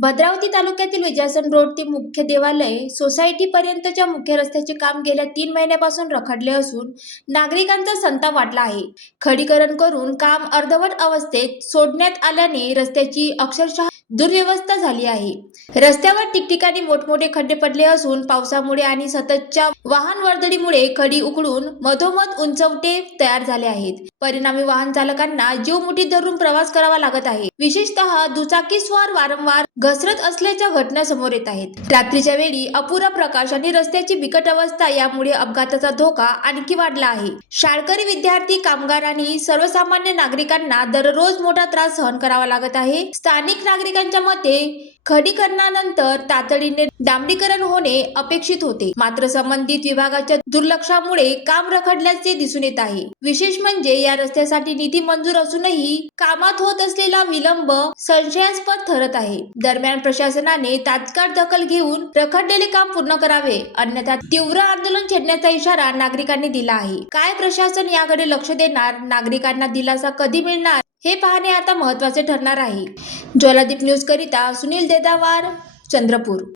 भद्रावती तालुक्यातील विजयसन रोड ते मुख्य देवालय सोसायटीपर्यंतच्या मुख्य रस्त्याचे काम गेल्या 3 महिन्यापासून रखडले असून नागरिकांचा संताप वाढला आहे. खडीकरण करून काम अर्धवट अवस्थेत सोडण्यात आल्याने रस्त्याची अक्षरशः दुर्व्यवस्था झाली आहे. रस्त्यावर ठिकठिकाणी मोठमोठे खड्डे पडले असून पावसामुळे आणि सततच्या वाहन वर्दळीमुळे खडी उकडून मधोमध उंचवटे तयार झाले आहेत. परिणामी वाहन चालकांना जीव मुठीत धरून प्रवास करावा लागत आहे. विशेषतः दुचाकीस्वार वारंवार घसरत असल्याच्या घटना समोर येत आहेत. रात्रीच्या वेळी अपुरा प्रकाश आणि रस्त्याची बिकट अवस्था यामुळे अपघाताचा धोका आणखी वाढला आहे. शाळकरी, विद्यार्थी, कामगार आणि सर्वसामान्य नागरिकांना दररोज मोठा त्रास सहन करावा लागत आहे. स्थानिक नागरिकांच्या मते खडीकरणानंतर तातडीने डांबरीकरण होणे अपेक्षित होते, मात्र संबंधित विभागाच्या दुर्लक्षामुळे काम रखडल्याचे दिसून येत आहे. विशेष म्हणजे या रस्त्यासाठी निधी मंजूर असूनही कामात होत असलेला विलंब संशयास्पद ठरत आहे. दरम्यान प्रशासनाने तात्काळ दखल घेऊन रखडलेले काम पूर्ण करावे, अन्यथा तीव्र आंदोलन छेडण्याचा इशारा नागरिकांनी दिला आहे. काय प्रशासन याकडे लक्ष देणार? नागरिकांना दिलासा कधी मिळणार हे पाहणे आता महत्त्वाचे ठरणार आहे. ज्वालादीप न्यूज करिता सुनील देदावार, चंद्रपूर.